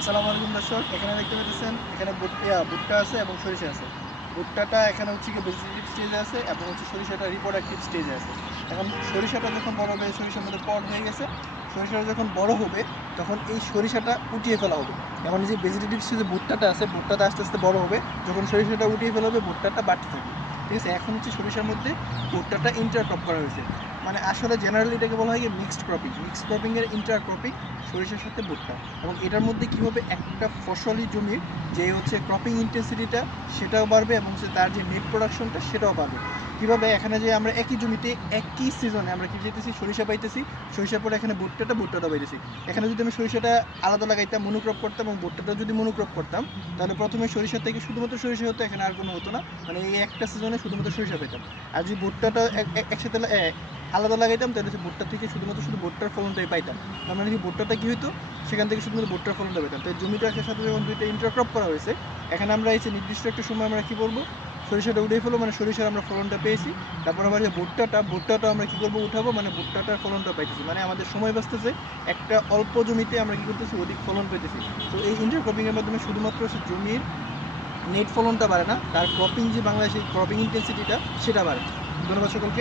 আসসালামু আলাইকুম দর্শক, এখানে দেখতে পাচ্ছেন এখানে ভুট্টা আছে এবং সরিষা আছে। ভুট্টাটা এখানে হচ্ছে কি ভেজিটেটিভ স্টেজে আছে এবং হচ্ছে সরিষাটা রিপ্রোডাক্টিভ স্টেজে আছে। এখন সরিষাটা যখন বড় হবে, সরিষার মধ্যে পট হয়ে গেছে, সরিষাটা যখন বড় হবে তখন এই সরিষাটা উঠিয়ে ফেলা হবে। এখন যে ভেজিটেটিভ স্টেজে ভুট্টাটা আছে, ভুট্টাটা আস্তে আস্তে বড় হবে, যখন সরিষাটা উঠিয়ে ফেলা হবে ভুট্টাটা বাড়তে থাকবে। ঠিক আছে, এখন হচ্ছে সরিষার মধ্যে ভুট্টাটা ইন্টারক্রপ করা হয়েছে। মানে আসলে জেনারেলি এটাকে বলা হয় মিক্সড ক্রপিং। মিক্সড ক্রপিংয়ের ইন্টারক্রপিং সরিষার সাথে ভুট্টা। এবং এটার মধ্যে কীভাবে একটা ফসলি জমির যে হচ্ছে ক্রপিং ইন্টেন্সিটিটা সেটাও বাড়বে এবং তার যে নেট প্রোডাকশনটা সেটাও বাড়বে। কীভাবে এখানে যে আমরা একই জমিতে একই সিজনে আমরা কী যেতেছি সরিষা পাইতেছি, সরিষার পরে এখানে ভুট্টাটা পাইতেছি। এখানে যদি আমি সরিষাটা আলাদা লাগাইতাম, মনোক্রপ করতাম এবং ভুট্টাটা যদি মনোক্রপ করতাম, তাহলে প্রথমে সরিষা থেকে শুধুমাত্র সরিষা হতো, এখানে আর কোনো হতো না। মানে এই একটা সিজনে শুধুমাত্র সরিষা পেতাম। আর যদি ভুট্টাটা একসাথে আলাদা লাগাইতাম তাহলে ভুট্টা থেকে শুধু ভুট্টার ফলনটাই পাইতাম। তার মানে কি ভুট্টাটা কী হতো, সেখান থেকে শুধুমাত্র ভুট্টার ফলনটা পেতাম। তাই জমিটার সাথে যখন দুইটা ইন্টারক্রপ করা হয়েছে, এখানে আমরা এই যে নির্দিষ্ট একটা সময় আমরা কী করবো, সরিষাটা উঠিয়ে ফেলবো, মানে সরিষার আমরা ফলনটা পেয়েছি। তারপর আবার যে ভুট্টাটা আমরা কী করবো, উঠাবো, মানে ভুট্টাটার ফলনটা পাইতেছি। মানে আমাদের সময় বাঁচতেছে, একটা অল্প জমিতে আমরা কী করতেছি, অধিক ফলন পেতেছি। তো এই ইন্টারক্রপিংয়ের মাধ্যমে শুধুমাত্র সে জমির নেট ফলনটা বাড়ে না, তার ক্রপিং যে বাংলাদেশের ক্রপিং ইন্টেন্সিটিটা সেটা বাড়ে। ধন্যবাদ সকলকে।